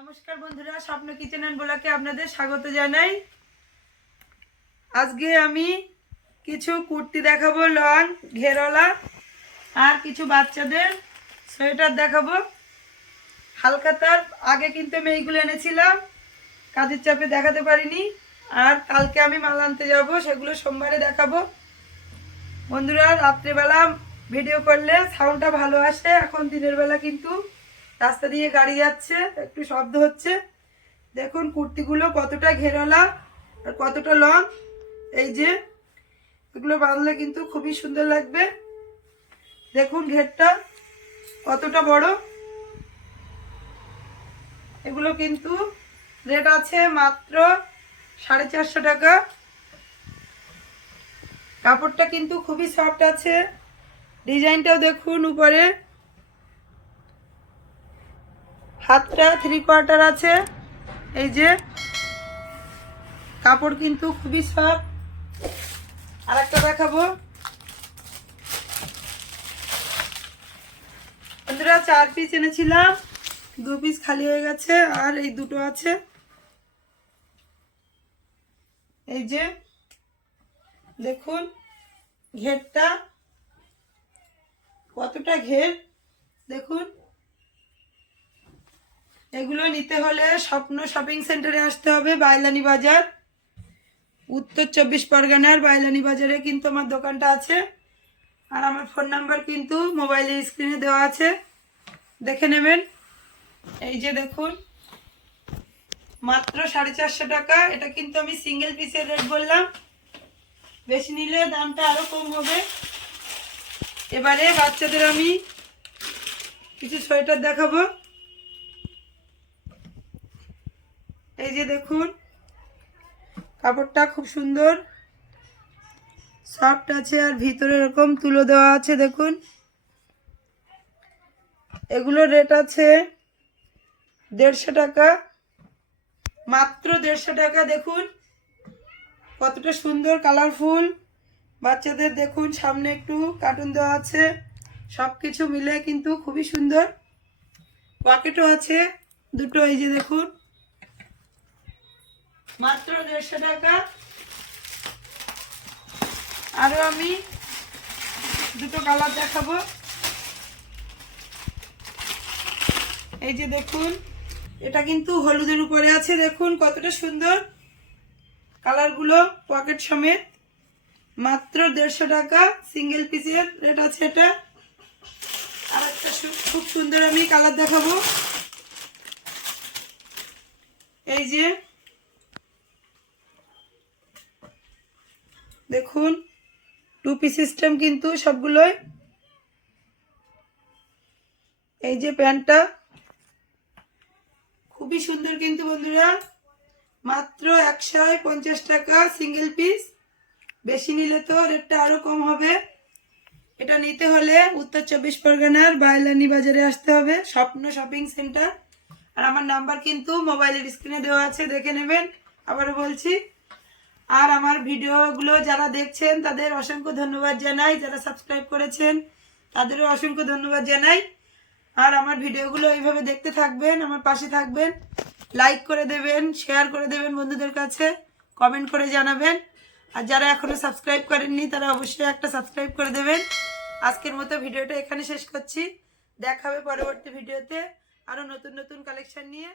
নমস্কার বন্ধুরা, স্বপ্ন কিচেন অ্যান্ড ব্লকে আপনাদের স্বাগত জানাই। আজকে আমি কিছু কুর্তি দেখাবো, লং ঘেরওয়ালা আর কিছু বাচ্চাদের সোয়েটার দেখাবো। হালকাতার আগে কিন্তু আমি এইগুলো এনেছিলাম, কাজের চাপে দেখাতে পারিনি, আর কালকে আমি মাল আনতে যাব, সেগুলো সোমবারে দেখাবো। বন্ধুরা, রাত্রেবেলা ভিডিও করলে সাউন্ডটা ভালো আসে, এখন দিনের বেলা কিন্তু রাস্তা দিয়ে গাড়ি যাচ্ছে, একটু শব্দ হচ্ছে। দেখুন কুর্তিগুলো কতটা ঘেরলা আর কতটা লং। এই যে, এগুলো বাঁধলে কিন্তু খুবই সুন্দর লাগবে। দেখুন ঘেরটা কতটা বড়। এগুলো কিন্তু রেট আছে মাত্র সাড়ে চারশো টাকা। কাপড়টা কিন্তু খুবই সফট আছে। ডিজাইনটাও দেখুন উপরে। হাতটা থ্রি কোয়ার্টার আছে। এই যে, কাপড় কিন্তু খুবই সফট আর একটা দেখাবো। বন্ধুরা, চার পিস এনেছিলাম, দু পিস খালি হয়ে গেছে, আর এই দুটো আছে। এই যে, দেখুন, ঘেরটা। কতটা ঘের, দেখুন। এগুলো নিতে হলে স্বপ্ন শপিং সেন্টারে আসতে হবে বাইলানি বাজার। উত্তর চব্বিশ পরগনার বাইলানি বাজারে কিন্তু আমার দোকানটা আছে। আর আমার ফোন নাম্বার কিন্তু মোবাইলের স্ক্রিনে দেওয়া আছে। দেখে নেবেন। এই যে দেখুন, মাত্র সাড়ে চারশো টাকা। এটা কিন্তু আমি সিঙ্গেল পিসের রেট বললাম। বেশি নিলে দামটা আরও কম হবে। এবারে বাচ্চাদের আমি কিছু সোয়েটার দেখাবো। এই যে দেখুন, কাপড়টা খুব সুন্দর। সফট আছে আর ভিতরে এরকম তুলো দেওয়া আছে, দেখুন। এগুলোর রেট আছে দেড়শো টাকা। মাত্র দেড়শো টাকা, দেখুন। কতটা সুন্দর, কালারফুল। বাচ্চাদের দেখুন, সামনে একটু কার্টুন দেওয়া আছে। সব কিছু মিলে কিন্তু খুবই সুন্দর। পকেটও আছে দুটো, এই যে দেখুন। মাত্র দেড়শো টাকা। আরও আমি দুটো কালার দেখাবো। এই যে দেখুন, এটা কিন্তু হলুদের উপরে আছে, দেখুন কতটা সুন্দর। কালারগুলো পকেট সমেত। মাত্র দেড়শো টাকা, সিঙ্গেল পিসের রেট আছে এটা। আর একটা খুব সুন্দর আমি কালার দেখাবো। এই যে দেখুন টু পি সিস্টেম কিন্তু সবগুলোই। এই যে প্যান্টটা, খুবই সুন্দর কিন্তু বন্ধুরা। মাত্র একশো পঞ্চাশ টাকা সিঙ্গেল পিস বেশি নিলে তো রেটটা আরও কম হবে। এটা নিতে হলে উত্তর চব্বিশ পরগনার বায়লানি বাজারে আসতে হবে, স্বপ্ন শপিং সেন্টার আর আমার নাম্বার কিন্তু মোবাইলের স্ক্রিনে দেওয়া আছে, দেখে নেবেন। আবারও বলছি আর আমার ভিডিওগুলো যারা দেখছেন, তাদের অসংখ্য ধন্যবাদ জানাই। যারা সাবস্ক্রাইব করেছেন, তাদেরও অসংখ্য ধন্যবাদ জানাই। আর আমার ভিডিওগুলো এইভাবে দেখতে থাকবেন, আমার পাশে থাকবেন। লাইক করে দেবেন শেয়ার করে দেবেন বন্ধুদের কাছে কমেন্ট করে জানাবেন। আর যারা এখনও সাবস্ক্রাইব করেননি, তারা অবশ্যই একটা সাবস্ক্রাইব করে দেবেন। আজকের মতো ভিডিওটা এখানে শেষ করছি। দেখা হবে পরবর্তী ভিডিওতে আরও নতুন নতুন কালেকশন নিয়ে।